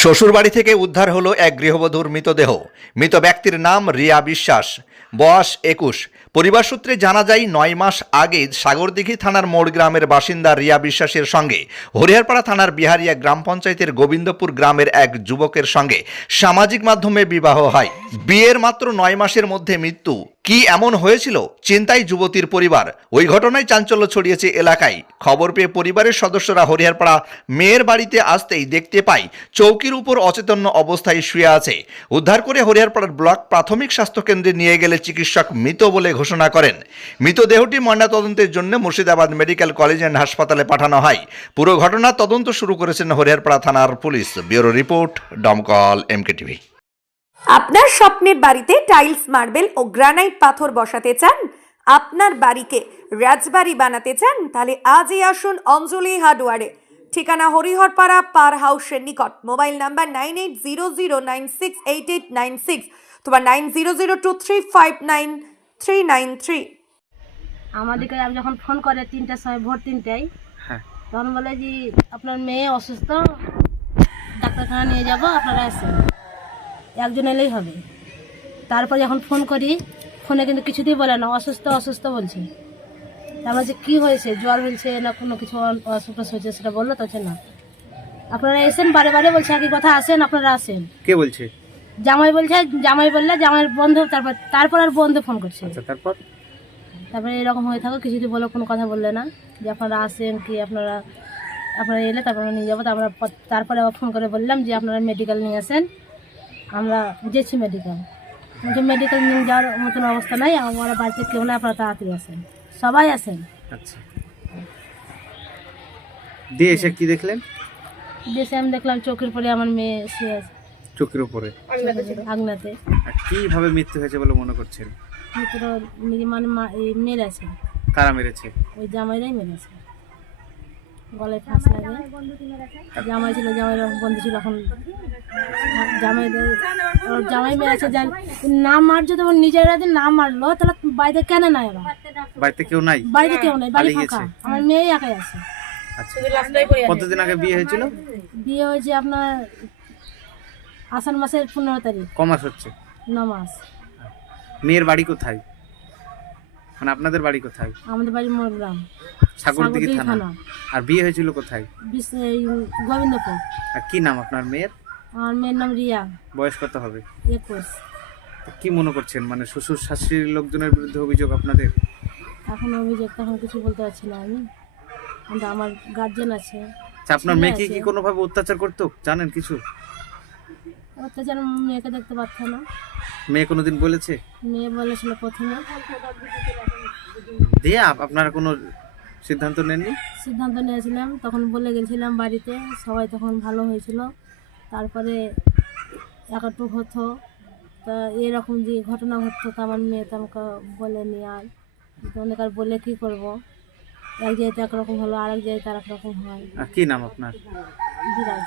শ্বশুরবাড়ি থেকে উদ্ধার হলো এক গৃহবধূর মৃতদেহ। মৃত ব্যক্তির নাম রিয়া বিশ্বাস। বয়স একুশ। পরিবার সূত্রে জানা যায়, নয় মাস আগে সাগরদিঘি থানার মোড় গ্রামের বাসিন্দা রিয়া বিশ্বাসের সঙ্গে হরিহরপাড়া থানার বিহারিয়া গ্রাম পঞ্চায়েতের গোবিন্দপুর গ্রামের এক যুবকের সঙ্গে সামাজিক মাধ্যমে বিবাহ হয়। বিয়ের মাত্র নয় মাসের মধ্যে মৃত্যু। কি এমন হয়েছিল? চিন্তায় যুবতীর পরিবার। ওই ঘটনায় চাঞ্চল্য ছড়িয়েছে এলাকায়। খবর পেয়ে পরিবারের সদস্যরা হরিহরপাড়া মেয়ের বাড়িতে আসতেই দেখতে পাই চৌকির উপর অচেতন্য অবস্থায় শুয়ে আছে। উদ্ধার করে হরিহরপাড়ার ব্লক প্রাথমিক স্বাস্থ্যকেন্দ্রে নিয়ে গেলে চিকিৎসক মৃত বলে ঘোষণা করেন। মৃতদেহটি ময়নাতদন্তের জন্য মুর্শিদাবাদ মেডিকেল কলেজ অ্যান্ড হাসপাতালে পাঠানো হয়। পুরো ঘটনার তদন্ত শুরু করেছেন হরিহরপাড়া থানার police. Bureau report Domkal MK TV আপনার স্বপ্নের বাড়িতে টাইলস মার্বেল ও গ্রানাইট পাথর বসাতে চান? আপনার বাড়িকে রাজবাড়ি বানাতে চান? তাহলে আজই আসুন অঞ্জলি হার্ডওয়ারে। ঠিকানা হরিহরপাড়া পার হাউসের নিকট। Mobile number nine eight zero zero nine six eight eight nine six অথবা nine zero zero two three five nine three nine three. আমাদেরকে আমি যখন ফোন করে তিনটার সময় ভোর তিনটায় হ্যাঁ। তখন বলে যে আপনার মেয়ে অসুস্থ ডাক্তারখানা নিয়ে যাব আপনারা আসেন। একজন এলেই হবে। তারপর যখন ফোন করি ফোনে কিন্তু কিছুতেই বলে না অসুস্থ অসুস্থ বলছে। তারপর যে কী হয়েছে জ্বর হয়েছে না কোনো কিছু অসুখ হয়েছে সেটা বলল তো হচ্ছে না। আপনারা এসেন বারে বারে বলছে একই কথা আসেন আপনারা আসেন। কে বলছে? জামাই বলছে জামাই বললে জামাইয়ের বন্ধু তারপর তারপর আর বন্ধু ফোন করছে। আচ্ছা তারপর? তারপরে এরকম হয়ে থাকো কিছুদিন বলো কোনো কথা বললে না। যে আপনারা আসেন কি আপনারা আপনারা এলে তারপরে নিয়ে যাব। তারপরে তারপরে আবার ফোন করে বললাম যে আপনারা মেডিকেল নিয়ে আসেন। আমরা যেছি মেডিকেল কিন্তু মেডিকেল নিয়ে যাওয়ার মতন অবস্থা নাই আমার বাড়িতে কেউ না আপনারা তাড়াতাড়ি আসেন। সবাই আসেন। আচ্ছা। দিয়ে এসে কি দেখলেন? দেশে আমি দেখলাম চোখের পরে আমার মেয়ে শুয়ে আছে। চোখের উপরে। আগনাতে আর কীভাবে মৃত্যু হয়েছে বলে মনে করছেন? ভিতরে মানে মেরেছে। কারা মেরেছে? ওই জামাইরাই মেরেছে। গলায় ফাঁস লাগে। জামাই ছিল জামাই বন্ধু ছিল এখন জামাই ওর জামাই মেরেছে জান না মারছো তখন নিজেরা যদি না মারলো তাহলে বাড়িতে কেন নাই ওরা? বাড়িতে কেউ নাই? বাড়িতে কেউ নেই বাড়ি ফাঁকা। আমার মেয়ে একাই আছে। আচ্ছা। কতদিন আগে বিয়ে হয়েছিল? বিয়ে হয়েছে আপনার আষাঢ় মাসের পনেরো তারিখ। ক মাস হচ্ছে? ন মাস। মেয়ের বাড়ি কোথায়? মানে আপনাদের বাড়ি কোথায়? আমাদের বাড়ি মোরগ্রাম। সাগরদিঘি থানা। আর বিয়ে হয়েছিল কোথায়? গোবিন্দপুর। আর কি নাম আপনার মেয়ের? আমার মেয়ের নাম রিয়া। বয়স কত হবে? একুশ। কি মনে করছেন? মানে শ্বশুর শাশুড়ির লোকজনের বিরুদ্ধে অভিযোগ আপনাদের? এখন অভিযোগ তখন কিছু বলতে পারছি না আমি। কিন্তু আমার গার্জেন আছে। আপনার মেয়েকে কি কোনোভাবে অত্যাচার করতো? জানেন কিছু? অত্যাচার মেয়েকে দেখতে পাচ্ছে না। মেয়ে কোনোদিন বলেছে? মেয়ে বলেছিল প্রথমে। দিয়ে আপ- আপনারা কোনো সিদ্ধান্ত নেননি? সিদ্ধান্ত নিয়েছিলাম তখন বলে গেছিলাম বাড়িতে সবাই তখন ভালো হয়েছিল। তারপরে একাটু হতো তা এরকম যে ঘটনা ঘটতো তো আমার মেয়ে তো আমাকে বলেনি আর। তো অনেক আর বলে কী করব? এক জায়গাতে একরকম হলো আর এক জায়গাতে আর এক রকম হয়। আর কি নাম আপনার? বিরাজ।